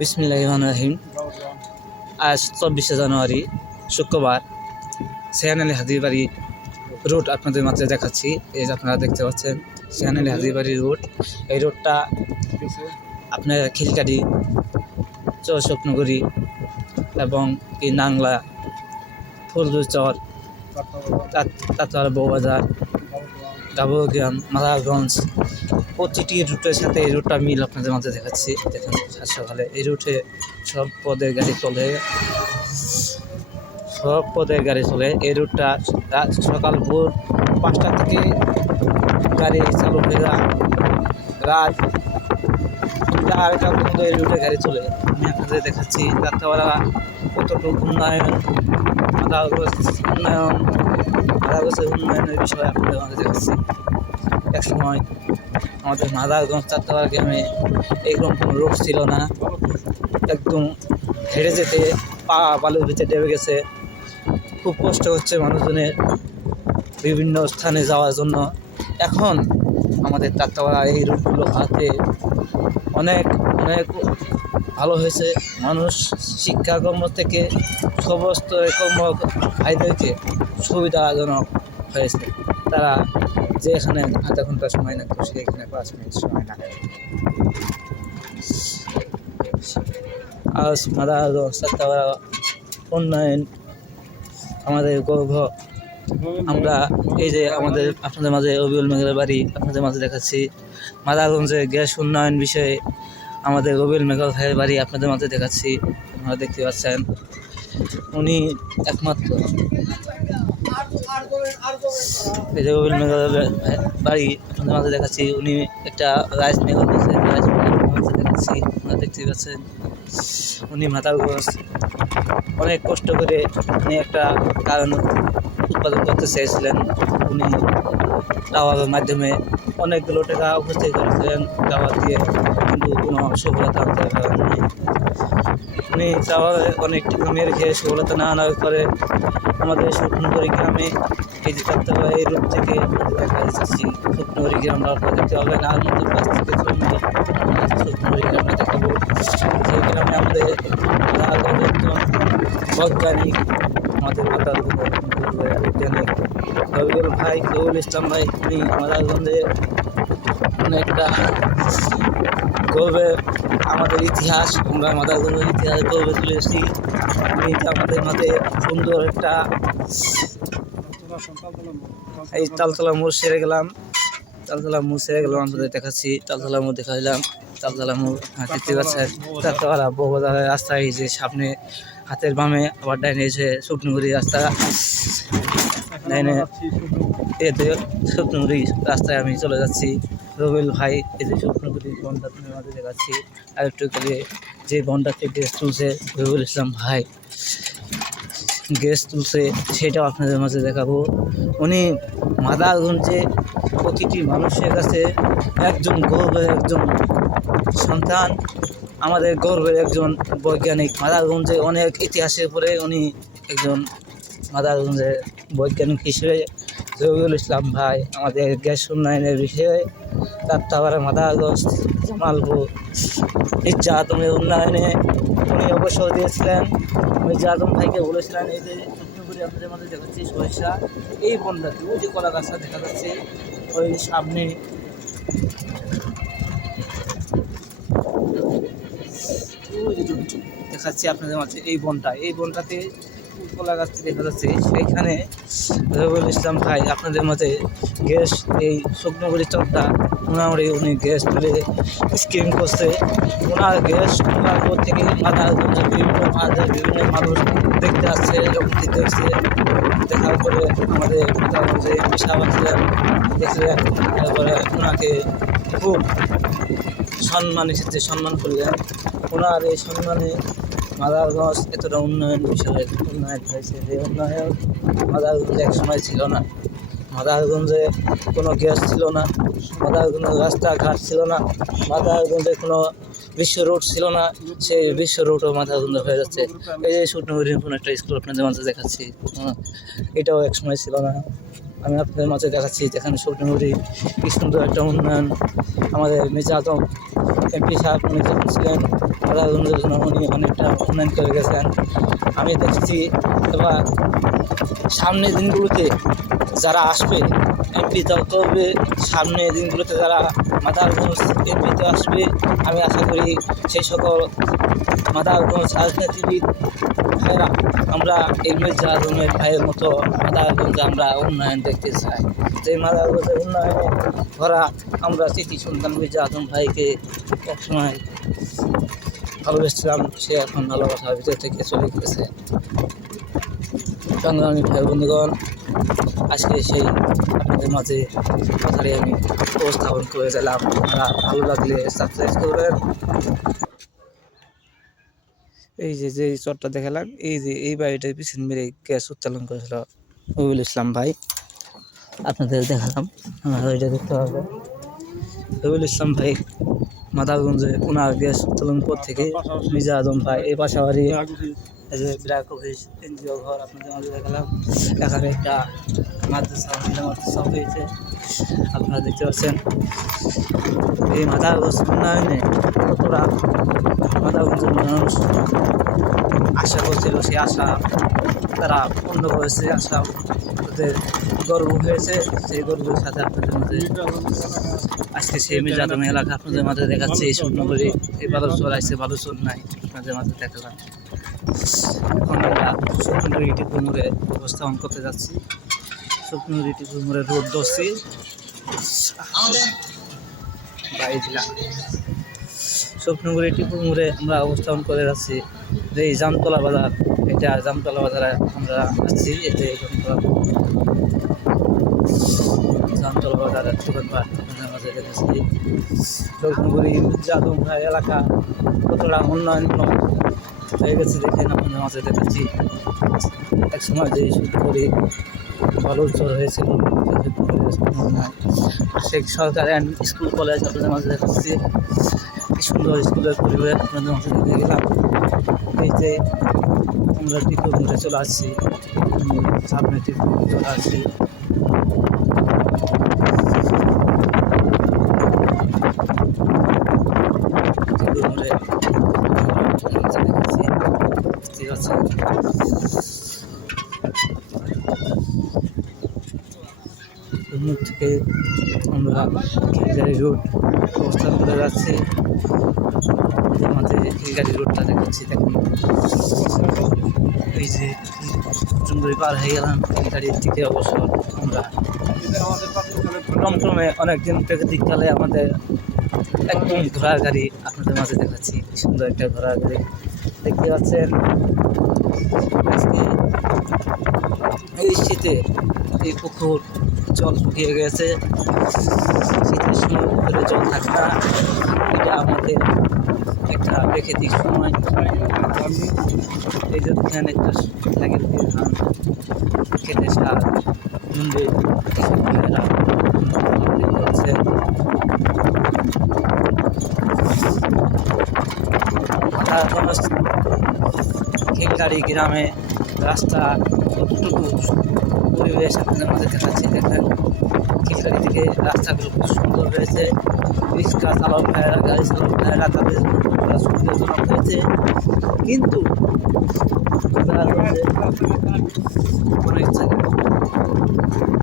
বিসমিল্লাহির রহমানির রহিম। আজ 24শে জানুয়ারি শুক্রবার শেহান আলী হাজিবাড়ি রুট আপনাদের মাঝে দেখাচ্ছি। এই যে আপনারা দেখতে পাচ্ছেন শেহান আলী হাজিবাড়ি রুট। এই রুটটা আপনার খিলকাটি, চৌস্বপ্নগরী এবং এই নাংলা, ফুলচর, তারপর বউবাজার, ডাবরগ্রাম, মাদারগঞ্জ, প্রতিটি রুটের সাথে এই রুটটা মিল আপনাদের মাঝে দেখাচ্ছি। দেখেন সকালে এই রুটে সব পদের গাড়ি চলে, এই রুটটা সকাল ভোর 5টা থেকে গাড়ি চালু হয়ে রাত 2টা পর্যন্ত এই রুটে গাড়ি চলে। আমি আপনাদের দেখাচ্ছি যাত্রাপাড়া কতটুকু মাদারগঞ্জের উন্নয়নের বিষয়ে আপনাদের মাঝে দেখাচ্ছি। একসময় আমাদের মাদারগঞ্জ যাত্রাপাড়া গ্রামে এইরকম কোনো রোড ছিল না, একদম হেঁটে যেতে পা বালুর ভিতরে ডেবে গেছে। খুব কষ্ট হচ্ছে মানুষজনের বিভিন্ন স্থানে যাওয়ার জন্য। এখন আমাদের যাত্রাপাড়া এই রুটগুলো হাতে অনেক অনেক ভালো হয়েছে। মানুষ শিক্ষাকর্ম থেকে সমস্ত কর্ম ভাইদেরকে সুবিধাজনক হয়েছে। তারা যেখানে আধা ঘন্টা সময় লাগতো সেখানে 5 মিনিট সময় লাগে। আজ মাদারগঞ্জ যাত্রাপাড়া উন্নয়ন আমাদের গর্ব। আমরা এই যে আপনাদের মাঝে রবিউল মেঘের বাড়ি আপনাদের মাঝে দেখাচ্ছি। মাদারগঞ্জে গ্যাস উন্নয়ন বিষয়ে আমাদের রবিউল মেঘের ভাইয়ের বাড়ি আপনাদের মাঝে দেখাচ্ছি। আপনারা দেখতে পাচ্ছেন উনি একমাত্র এই যে রবিউল মেঘের বাড়ি আপনাদের মাঝে দেখাচ্ছি। উনি একটা রাইস মেঘর করছে, রাইস মাঝে দেখাচ্ছি। আপনারা দেখতে পাচ্ছেন উনি মাদারগঞ্জ অনেক কষ্ট করে উনি একটা কারণ উৎপাদন করতে চেয়েছিলেন। উনি টাওয়ারের মাধ্যমে অনেকগুলো টাকা উপস্থিত করেছিলেন টাওয়ার দিয়ে, কিন্তু কোনো সফলতা আনতে পারেননি। উনি টাওয়ারে অনেক টাকা মেরে খেয়ে সফলতা না আনার পরে আমাদের স্বপ্নগরী গ্রামে এই যে যাত্রাপাড়া এই রুট থেকে দেখা যাচ্ছি। স্বপ্নগরী গ্রামটা আপনারা দেখতে পাবেন। আর মতো কাছ থেকে স্বপ্নগরী গ্রামে দেখাবো। সেই গ্রামে আমাদের বৈজ্ঞানিক আমাদের বৈজ্ঞানিক রবিউল ভাই, রবিউল ইসলাম ভাই, উনি মাদারগঞ্জে অনেকটা গর্বে আমাদের ইতিহাস, আমরা মাদারগঞ্জের ইতিহাস গর্বে তুলে এসেছি। উনি আমাদের মাঝে সুন্দর একটা এই তালতলা মোড় সেরে গেলাম আপনাদের দেখাচ্ছি। তালতলা মোড় দেখাইলাম, তালতলা মোড় দেখতে পাচ্ছেন। যাত্রাপাড়া বউবাজারের রাস্তায় যে সামনে হাতের বামে আবার ডাইনে এসে স্বপ্নগরী রাস্তা, ডাইনে এতে স্বপ্নগরী রাস্তায় আমি চলে যাচ্ছি। রবিউল ভাই এই যে স্বপ্নগরী বনটা তুমি মাঝে দেখাচ্ছি। আর একটু গেলে যে বনটা থেকে গ্যাস তুলছে রবিউল ইসলাম ভাই গ্যাস তুলছে, সেটাও আপনাদের মাঝে দেখাবো। উনি মাদারগঞ্জে প্রতিটি মানুষের কাছে একজন গর্বের একজন সন্তান, আমাদের গর্বের একজন বৈজ্ঞানিক। মাদারগঞ্জে অনেক ইতিহাসের পরে উনি একজন মাদারগঞ্জের বৈজ্ঞানিক হিসেবে রবিউল ইসলাম ভাই আমাদের গ্যাস উন্নয়নের বিষয়ে যাত্রাপাড়া মাদারগঞ্জ জামালপুর মির্জা আদমের উন্নয়নে উনি অবসর দিয়েছিলেন। মির্জা আদম ভাইকে বলেছিলেন এই যে স্বপ্নগরী আপনাদের মধ্যে দেখাচ্ছি সরিষা, এই বনটাতে ওই যে কলা গাছটা দেখা যাচ্ছে ওই সামনে, দেখাচ্ছি আপনাদের মাঝে এই বনটাতে কলা গাছটি দেখা যাচ্ছে। সেইখানে রবিউল ইসলাম ভাই আপনাদের মাঝে গ্যাস এই শুকনোগড়ি চরটা মোটামুটি উনি গ্যাস তুলে স্কিম করছে। ওনার গ্যাস তোলার পর থেকে মাদারগঞ্জের বিভিন্ন মানুষ দেখতে আসছে, দেখছে। দেখার পরে আমাদের মাদারগঞ্জে পেশাবাদ ছিলেন, দেখলেন, তারপরে ওনাকে খুব সম্মান করলেন। ওনার এই সম্মানে মাদারগঞ্জ এতটা উন্নয়ন হয়েছে, যে উন্নয়ন মাদারগঞ্জে এক সময় ছিল না। মাদারগঞ্জে কোনো গ্যাস ছিল না, মাদারগঞ্জে রাস্তাঘাট ছিল না, মাদারগঞ্জে কোনো বিশ্ব রোড ছিল না। সেই বিশ্ব রোডও মাদারগঞ্জে হয়ে যাচ্ছে। এই যে স্বপ্নগরীর কোনো একটা স্কুল আপনাদের মাঝে দেখাচ্ছি, এটাও এক সময় ছিল না। আমি আপনাদের মাঝে দেখাচ্ছি যেখানে স্বপ্নগরী কি সুন্দর একটা উন্নয়ন। আমাদের মির্জা আদম এমপি সাহেব উনি যখন ছিলেন মাদারগঞ্জের জন্য উনি অনেকটা উন্নয়ন করে গেছেন। আমি দেখছি এবার সামনের দিনগুলোতে যারা আসবে এমপি তবে সামনের দিনগুলোতে যারা মাদারগঞ্জ এমপিতে আসবে, আমি আশা করি সেই সকল মাদারগঞ্জ রাজনীতিবিদ ভাইয়েরা আমরা এই মির্জা আজমের ভাইয়ের মতো মাদারগঞ্জে আমরা উন্নয়ন দেখতে চাই। যে মাদারগঞ্জের উন্নয়নে ভরা আমরা স্মৃতি সন্তান মির্জা আজম ভাইকে একসময় ভালোবেসেছিলাম, সে এখন ভালোবাসার ভিতর থেকে চলে গেছে। সংগ্রামী ভাই বন্ধুগণ, আজকে সেই আপনাদের মাঝে কথাটি আমি উপস্থাপন করে দিলাম। আপনারা ভালো লাগলে সাবস্ক্রাইব করবেন। এই যে চটটা দেখালাম, এই বাড়িটার পিছন মেরে গ্যাস উত্তোলন করেছিল রবিউল ইসলাম ভাই, আপনাদের দেখালাম। আপনারা ওইটা দেখতে পাবেন। রবিউল ইসলাম ভাই মাদারগঞ্জে ওনার গ্যাস উত্তোলন পর থেকে মির্জা আজম ভাই এই পাশাপাশি এই যে ব্র্যাক অফিস এনজিও ঘর আপনাদের মাঝে দেখালাম। এখানে একটা মাদ্রাসা হয়েছে, আপনারা দেখতে পাচ্ছেন। এই মাদারগঞ্জ উন্নয়নে কতটা মাদারগঞ্জের মানুষ আশা করছিল, সেই আশা তারা পূর্ণ করেছে। আশা তাদের গর্ব হয়েছে, সেই গর্বের সাথে আপনাদের মাঝে আজকে সেই মির্জা আজম এলাকা আপনাদের মাঝে দেখাচ্ছে। এই স্বর্ণগরী এই বালুচর আসছে, বালুচর নাই, আপনাদের মাঝে দেখালাম। এখন আমরা স্বপ্নগরী টিপুর মোড়ে অবস্থান করতে যাচ্ছি। স্বপ্নগরী টিপুর মোড়ে রোড ধরছি বাইরে। স্বপ্নগরী টিপুর মোড়ে আমরা অবস্থান করে যাচ্ছি। এই জামতলা বাজার, এটা জামতলা বাজারে আমরা আসছি। এতে জামতলা বাজারের দোকানপাট আপনাদের মাঝে দেখেছি। স্বপ্নগরী মির্জা আজম ভাই এলাকা কতটা উন্নয়ন হয়ে গেছে দেখেন, আপনাদের মাঝে দেখাচ্ছি। এক সময় যে স্বপ্নগরী বালুচর হয়েছিল, শেখ সরকার অ্যান্ড স্কুল কলেজ আপনাদের মাঝে দেখাচ্ছি। কি সুন্দর স্কুলের পরিবেশ আপনাদের মাঝে দেখে গেলাম। এই যে আমরা টিপুর মোড়ে চলে আসছি, সামনে টিপুর মোড়ে চলে আসছি। টিপুর মোড়ে দেখাচ্ছি, ঠিক আছে। মুখ থেকে আমরা খিলগাড়ি রোড অবস্থান করে যাচ্ছি। আমাদের খিলগাড়ি রোডটা দেখাচ্ছি, দেখুন। এই যে চুন্দরী পার হয়ে গেলাম, খিলগাড়ির দিকে অবশ্য আমরা ক্রমক্রমে অনেকদিন প্রাকৃতিককালে আমাদের একদম ঘোড়ার গাড়ি আপনাদের মাঝে দেখাচ্ছি। সুন্দর একটা ঘোড়ার গাড়ি দেখতে পাচ্ছেন। আজকে এই শীতে এই পুকুর জল শুকিয়ে গেছে, শীতের সময় পুকুরে জল থাকে না। এটা আমাদের একটা প্রাকৃতিক সময়। এই যে ধান একটা লাগে, ধান খেতে সার মন্দির দেখতে পাচ্ছেন। খিলগাড়ি গ্রামে রাস্তা কতটুকু পরিবেশ আপনাদের মাঝে দেখাচ্ছি, দেখেন। খিলগাড়ি থেকে রাস্তাগুলো খুব সুন্দর হয়েছে। রিক্সা চালক ভাইয়েরা, গাড়ি চালক ভাইয়েরা তাদের সুবিধাজনক হয়েছে, কিন্তু অনেক জায়গায়